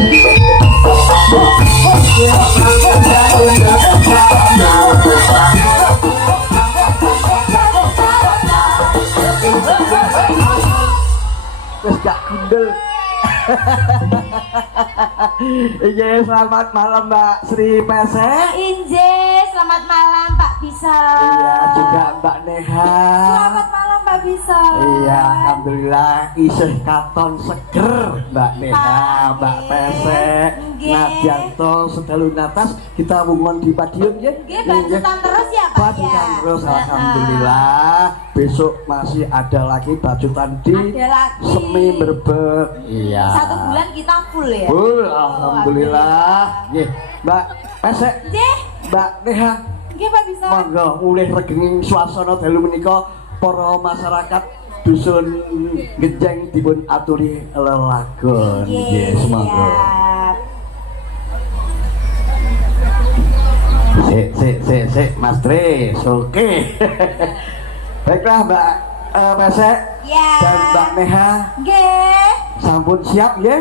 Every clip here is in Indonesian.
Wes gak gundel. Iya, selamat malam Mbak Sri Pesek. Inje, selamat malam Pak Bisa. Iya, juga Mbak Neha. Selamat malam Pak Bisa. Iya, alhamdulillah isih katon seger Mbak Neha, Mbak Pesek, Nadianto, sedalu natas kita wungon di Padiun ya. Nggih, bajutan terus ya Pak Bajutan ya. terus, alhamdulillah. Besok masih ada lagi bajutan di Ada lagi. Semi Brebes. Iya. 1 bulan kita full ya. Full, alhamdulillah. Nggih, Mbak Pesek, Nggih. Mbak Neha. Nggih Pak Bisa. Monggo mulih regenging swasana dalu menika para masyarakat dusun Genjeng dipun aturi lelagon. Nggih, semoga. Sik, Mas Tris. Oke. Baiklah Mbak Pesek Ya. dan Mbak Neha Nggih. sampun siap ya?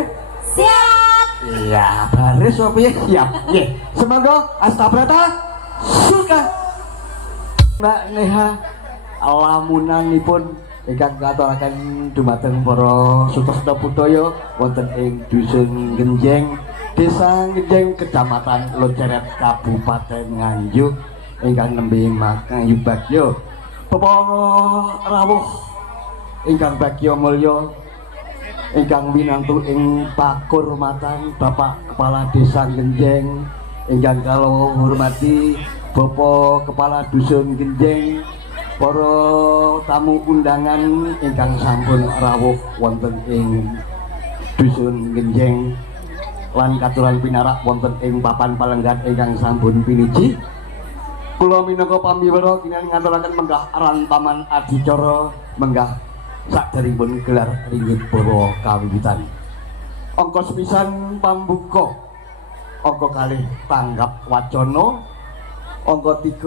Siap. Iya, baris apa ya? Siap. Nggih. Semoga astabrata suka. Mbak Neha lamunanipun ingkang katuraken dumateng para sutresna budaya wonten ing dusun Genjeng, Desa Genjeng, Kecamatan Lonceret, Kabupaten Nganjuk ingkang nembe Makayu Bagyo. Bapak rawuh ingkang bagya mulya ingkang winantu ing pakurmatan Bapak Kepala Desa Genjeng, ingkang kula hormati Bapak Kepala Dusun Genjeng, para tamu undangan ingkang sampun rawuh wonten ing Dusun Genjeng lan katuran pinarak wonten ing papan palenggan ingkang sampun piniji. Kula minangka pamiwara kinten ngaturaken menggah aran paman adicara menggah saderengipun gelar ringgit para kawiwitan. Angka sepisan pambuka, angka kalih tanggap wacana, angka 3